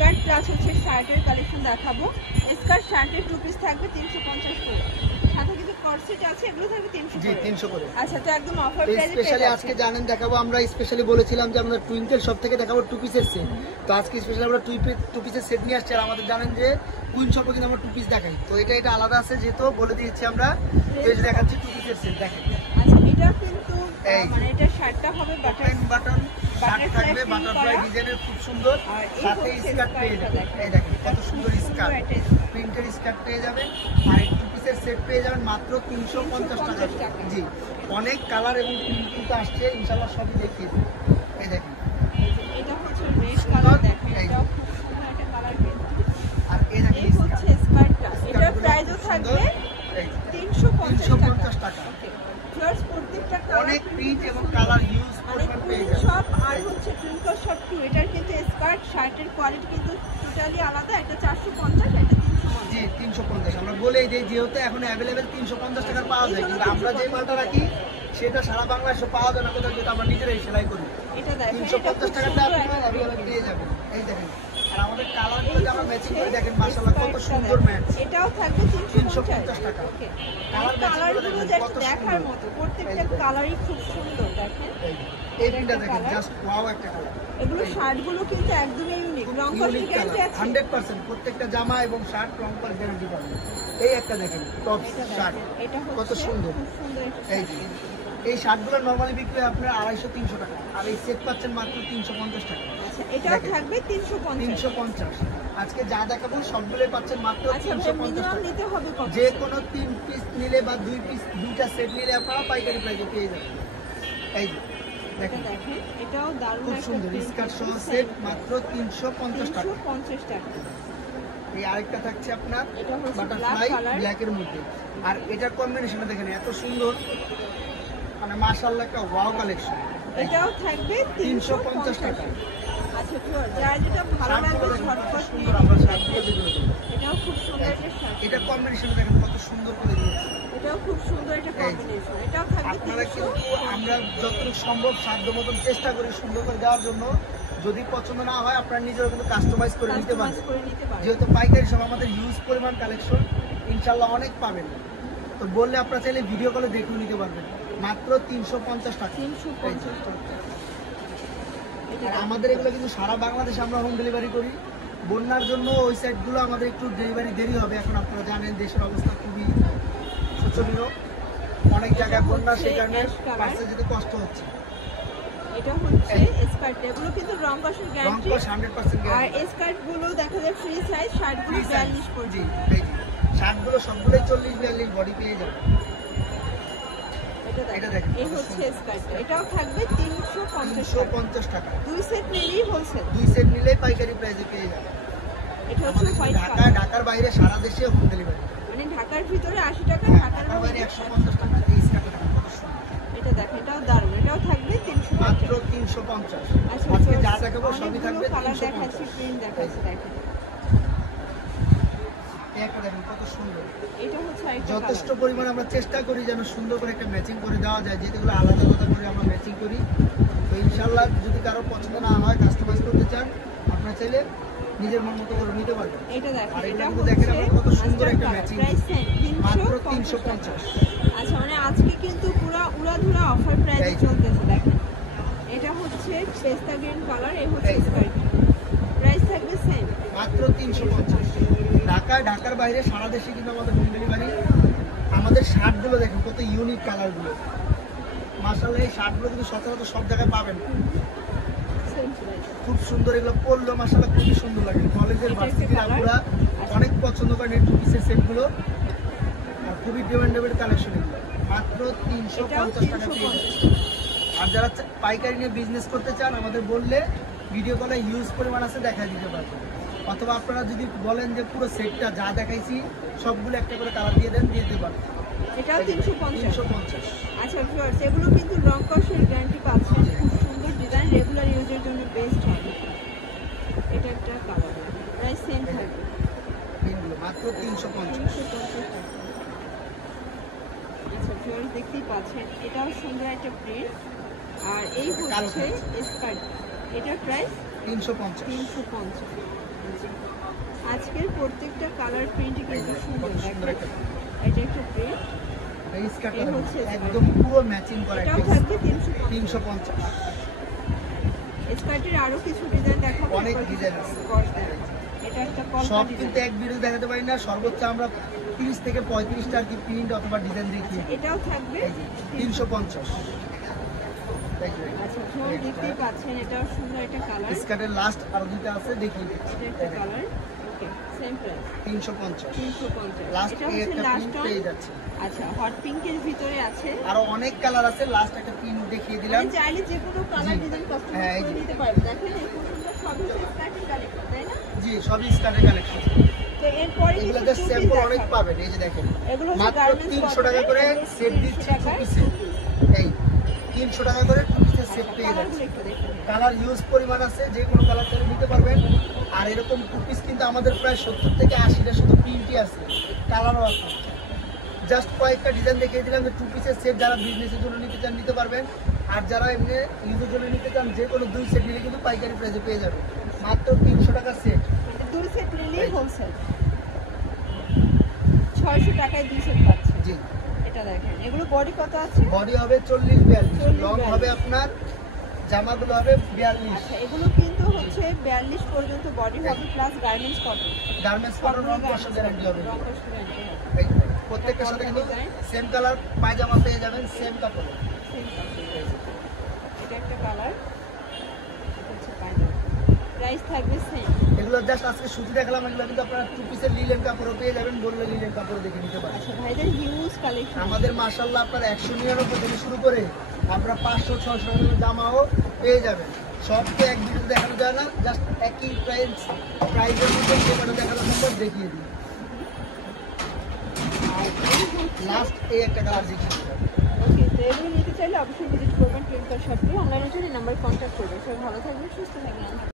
Skirt plus হচ্ছে শার্টের collection দেখাবো। স্কার্ট শার্টের 2 পিস থাকবে 350 করে, সাথে কিছু কর্সেট আছে, এগুলো থাকবে 300 করে। জি 300 করে। আচ্ছা, তো একদম অফার প্রাইসে স্পেশালি আজকে জানেন দেখাবো আমরা, স্পেশালি বলেছিলাম যে আমরা টুইঙ্কেল শপ থেকে দেখাবো 2 পিসের সেট। তো আজকে স্পেশালি আমরা 2 পিসের সেট নিয়ে আসছি। আর আমাদের জানেন যে কুইন শপে কিন্তু আমরা 2 পিস দেখাই, তো এটা আলাদা আছে, যেহেতু বলে দিয়েছি আমরা পেজ দেখাচ্ছি 2 পিসের সেট দেখেন। আচ্ছা, এটা কিন্তু মানে এটা শার্টটা হবে বাটন শার্ট থাকবে, বাটারফ্লাই ডিজাইনের, খুব সুন্দর, সাথে স্কার্ট পেয়ে যাবেন। এই দেখেন কত সুন্দর স্কার্ট, প্রিন্টের স্কার্ট পেয়ে যাবেন। আর এই 2 পিসের সেট পেয়ে যাবেন মাত্র 350 টাকা। জি, অনেক কালার এবং প্রিন্ট কিন্তু আসছে, ইনশাআল্লাহ সবই দেখিয়ে দেব। এই দেখেন এটা হচ্ছে রেড কালার, দেখেন এটা খুব সুন্দর একটা কালার কিন্তু। আর এই দেখেন এই হচ্ছে স্কার্টটা, এটার প্রাইসও থাকবে 350 টাকা। ফ্লার্স প্রত্যেকটা অনেক প্রিন্ট এবং কালার ইউজ করবেন পেয়ে যাবেন সব। আর হচ্ছে টুইঙ্কল শপ 2, এটার কিন্তু স্কার্ট শার্টের কোয়ালিটি কিন্তু টোটালি আলাদা। এটা 450, এটা 350। জি 350। আমরা বলেই দেই যেহেতু এখন অ্যাভেলেবেল 350 টাকার পাওয়া যায়, কিন্তু আমরা যে মালটা রাখি সেটা সারা বাংলাদেশে পাওয়া যায় না কোথাও, যেটা আমরা নিজেরাই সেলাই করি। এটা দেখেন 350 টাকাটা আপনারা অ্যাভেলেবেল পেয়ে যাবেন। এই দেখেন, আর আমাদের কালারগুলো যে আমরা ম্যাচিং করে দেখেন, মাশাআল্লাহ কত সুন্দর ম্যাচ। এটাও থাকবে 350 টাকা। ওকে, কালারগুলো জাস্ট দেখার মতো, প্রত্যেকটা কালারই খুব সুন্দর। দেখেন এই প্রিন্টটা দেখেন, জাস্ট ওয়াও একটা কালার। এগুলো শার্টগুলো কিন্তু একদমই ইউনিক, রং কষের গ্যারান্টি আছে 100%। প্রত্যেকটা জামা এবং শার্ট রং কস গ্যারান্টি পাবেন। এই একটা দেখেন টপ শার্ট, এটা কত সুন্দর। খুব সুন্দর এই যে এই শার্টগুলো নরমালি বিক্রি হয় আপনার 250-300 টাকা, আর এই সেট পাচ্ছেন মাত্র 350 টাকা। আচ্ছা, এটাও থাকবে 350। আজকে যা দেখাবো সবগুলোই পাচ্ছেন মাত্র 350 টাকা। নিতে হবে কত? যে কোনো 3 পিস নিলে বা 2 পিস, 2টা সেট নিলে আপনারা পাইকারি প্রাইসে পেয়ে যাবেন। এই দেখেন এটাও দারুণ, খুব সুন্দর স্কার্ট সহ সেট মাত্র 350 টাকা। 350 টাকা। এই আরেকটা থাকছে আপনার বাটারফ্লাই ব্ল্যাকের মধ্যে, আর এটার কম্বিনেশনটা দেখেন এত সুন্দর, মানে মাশাআল্লাহ একটা ওয়াও কালেকশন। এটাও থাকবে 350 টাকা। আচ্ছা, যার যেটা ভালো লাগবে ঝটপট সুন্দর। আমরা শার্টগুলো যেগুলো এটাও খুব সুন্দর একটা শার্ট, এটা কম্বিনেশন দেখেন কত সুন্দর করে দিয়েছে। এটাও খুব সুন্দর একটা কম্বিনেশন। এটাও থাকবে আপনারা কিন্তু, আমরা যতটুকু সম্ভব সাধ্য মতন চেষ্টা করি সুন্দর করে দেওয়ার জন্য। যদি পছন্দ না হয় আপনারা নিজেরা কিন্তু কাস্টমাইজ করে নিতে পারবেন, যেহেতু পাইকারি সব আমাদের ইউজ পরিমাণ কালেকশন ইনশাআল্লাহ অনেক পাবেন। তো বললে আপনারা চাইলে ভিডিও কলে দেখেও নিতে পারবেন মাত্র 350 টাকা। 350 টাকা। আর আমাদের এগুলো কিন্তু সারা বাংলাদেশে আমরা হোম ডেলিভারি করি। বন্যার জন্য ওই সাইডগুলো আমাদের একটু ডেলিভারি দেরি হবে। এখন আপনারা জানেন দেশের অবস্থা খুবই শোচনীয়, অনেক জায়গায় বন্যা, সেই কারণে পার্সেল যেতে কষ্ট হচ্ছে। এটা হচ্ছে স্কার্ট, এগুলো কিন্তু রং কষের গ্যারান্টি, 100% আর স্কার্ট গুলো দেখা যায় ফ্রি সাইজ, শার্টগুলো 42 পর্যন্ত। শার্টগুলো সবগুলোই 40-42 বডি পেয়ে যাবে। এটা দেখেন, এই হচ্ছে স্কার্ট, এটাও থাকবে 350 টাকা। 2 সেট নিলেই হোলসেল, 2 সেট নিলেই পাইকারি প্রাইসে পেয়ে যাবে। এটা হচ্ছে হোয়াইট কালার। ঢাকার বাইরে সারা দেশে হোম ডেলিভারি, মানে ঢাকার ভিতরে 80 টাকা, ঢাকার বাইরে 150 টাকা। এই স্কার্টটা কত সুন্দর, এটা দেখেন, এটাও দারুণ। এটাও থাকবে 350, মাত্র 350। আজকে যা দেখাবো সবই থাকবে 350। দেখাচ্ছি, প্রিন্ট দেখাচ্ছি, দেখেন একটা দেখেন কত সুন্দর। এটা হচ্ছে যথেষ্ট পরিমাণে আমরা চেষ্টা করি যেন সুন্দর করে একটা ম্যাচিং করে দেওয়া যায়, যেগুলো আলাদা আলাদা করে আমরা ম্যাচিং করি। তো ইনশাআল্লাহ যদি কারো পছন্দ না হয়, কাস্টমাইজ করতে চান, আপনারা চাইলে নিজের মন মতো করে নিতে পারবেন। এটা দেখেন, আর এটা দেখেন আমরা কত সুন্দর একটা ম্যাচিং, মাত্র 350। আচ্ছা, মানে আজকে কিন্তু পুরো উড়াধুরা অফার প্রাইসে চলতেছে। দেখেন, এটা হচ্ছে পেস্তা গ্রিন কালার, এই হচ্ছে স্কার্ট, প্রাইস থাকবে সেম মাত্র 350। ঢাকার বাইরে সারা দেশে কিন্তু আমাদের হোম ডেলিভারি। আমাদের শার্টগুলো দেখেন কত ইউনিক কালারগুলো, মাশাআল্লাহ। এই শার্টগুলো কিন্তু সচরাচর সব জায়গায় পাবেন, খুব সুন্দর। এগুলো পরলেও মাশাআল্লাহ খুবই সুন্দর লাগে। কলেজের ভার্সিটির আপুরা অনেক পছন্দ করেন এই 2 পিসের সেটগুলো, আর খুবই ডিমান্ডেবল কালেকশন এগুলো। মাত্র 350 টাকা পেয়ে যাবেন। আর যারা পাইকারি নিয়ে বিজনেস করতে চান, আমাদের বললে ভিডিও কলে ইউজ পরিমাণ আছে দেখা দিতে পারবেন। অথবা আপনারা যদি বলেন যে পুরো সেটটা যা দেখাইছি সবগুলো একটা করে কালার দিয়ে দেন, দিয়ে দিতে পারবেন। এটাও 350। 350। আচ্ছা ভিউয়ার্স, এগুলো কিন্তু রং কষের গ্যারান্টি পাচ্ছেন, খুব সুন্দর ডিজাইন, রেগুলার ইউজের জন্য বেস্ট হবে। এটা একটা কালার, প্রাইস সেম থাকবে, মাত্র 350 টাকা। আচ্ছা ভিউয়ার্স, দেখতেই পাচ্ছেন এটাও সুন্দর একটা প্রিন্ট, আর এই হচ্ছে স্কার্ট, এটার প্রাইস 350। আজকের প্রত্যেকটা কালার প্রিন্টই কিন্তু সুন্দর। কত সুন্দর একটা এটা একটা প্রিন্ট, এই স্কার্টটা এই হচ্ছে একদম পুরো ম্যাচিং করা এটাও একটা থাকবে 350। 350 স্কার্টের আরো কিছু ডিজাইন দেখাবো, অনেক এরপর ডিজাইন কিছু আছে। কস দেওয়া আছে। এটা একটা সব কলকা কিন্তু ডিজাইন, এক ভিডিও দেখাতে পারি না, সর্বোচ্চ আমরা 30 থেকে 35টা আর কি প্রিন্ট অথবা ডিজাইন দেখিয়ে দিই। এটাও থাকবে 350। আচ্ছা ঝোল দেখতেই পাচ্ছেন, এটাও সুন্দর একটা কালার। স্কার্টের লাস্ট আরো দুটো আছে, দেখিয়ে দিচ্ছি। এটা একটা কালার, ওকে সেম প্রাইস 350 350। লাস্ট এটা এই হচ্ছে একটা লাস্ট প্রিন্ট অন। পেয়ে যাচ্ছে। আচ্ছা হট পিঙ্কের ভিতরে আছে, আরো অনেক কালার আছে, লাস্ট একটা প্রিন্ট দেখিয়ে দিলাম। মানে চাইলে যে কোনো কালার জি। ডিজাইন হ্যাঁ, কাস্টমাইজ এই করে যে। নিতে পারবেন। দেখেন এই পর্যন্ত সবই স্কার্টের কালেকশন, তাই না? জি, সবই স্কার্টের কালেকশন। তো এরপরে এগুলো কিছু জাস্ট টু স্যাম্পল পিস অনেক দেখাবো। পাবেন, এই যে দেখেন এগুলো হচ্ছে মাত্র গার্মেন্টস 300 টাকা করে সেট দিচ্ছি, 2 টাকায় পিসে। এই 300 টাকা করে 2 পিসের সেট পেয়ে যাচ্ছে। কালারগুলো একটু দেখে নিন। কালার ইউজ পরিমাণ আছে, যে কোনো কালার চাইলে নিতে পারবেন। আর এরকম 2 পিস কিন্তু আমাদের প্রায় 70 থেকে 80টা শুধু প্রিন্টই আছে, কালারও আছে। জাস্ট কয়েকটা ডিজাইন দেখিয়ে দিলাম যে 2 পিসের সেট যারা বিজনেসের জন্য নিতে চান নিতে পারবেন। আর যারা এমনি ইউজের জন্য নিতে চান যে কোনো 2 সেট নিলে কিন্তু পাইকারি প্রাইসে পেয়ে যাবেন, মাত্র 300 টাকা সেট। মানে 2 সেট নিলেই হোলসেল 600 টাকায় 2 সেট পাচ্ছেন। জি, এটা দেখেন, এগুলো বডি কত আছে? বডি হবে 40-42, 40-42 লং হবে আপনার, জামাগুলো হবে 42। আচ্ছা এগুলো কিন্তু হচ্ছে 42 পর্যন্ত বডি হবে, plus garments cotton. Garments cotton রং কষা গ্যারান্টি হবে। রং কষ গ্যারান্টি হবে। এই প্রত্যেকটার সাথে কিন্তু সেম কালার পায়জামা পেয়ে যাবেন, সেম কাপড়ে। Same কাপড়। এটা একটা কালার, এটা হচ্ছে পায়জামা। প্রাইস থাকবে সেম। এগুলো জাস্ট আজকে সুতি দেখালাম, এগুলো কিন্তু আপনারা 2 পিসের লিলেন কাপড়ও পেয়ে যাবেন, বললে লিলেন কাপড় দেখে নিতে পারেন। আচ্ছা ভাইদের হিউজ কালেকশন। আমাদের মাশাআল্লাহ আপনার 199 থেকে শুরু করে আমরা 500-600 টাকার জামাও পেয়ে যাবেন। সব তো এক ভিডিও দেখানো যায় না, জাস্ট একই প্রাইসের মধ্যে যে কটা দেখানো সম্ভব দেখিয়ে দিই। লাস্ট এই একটা কালার দেখিয়ে দিলাম। ওকে, তো এগুলো নিতে চাইলে অবশ্যই ভিজিট করবেন টুইঙ্কল শপে। অনলাইনে জন্য নাম্বার কন্ট্যাক্ট করবেন। সবাই ভালো থাকবেন, সুস্থ থাকবেন।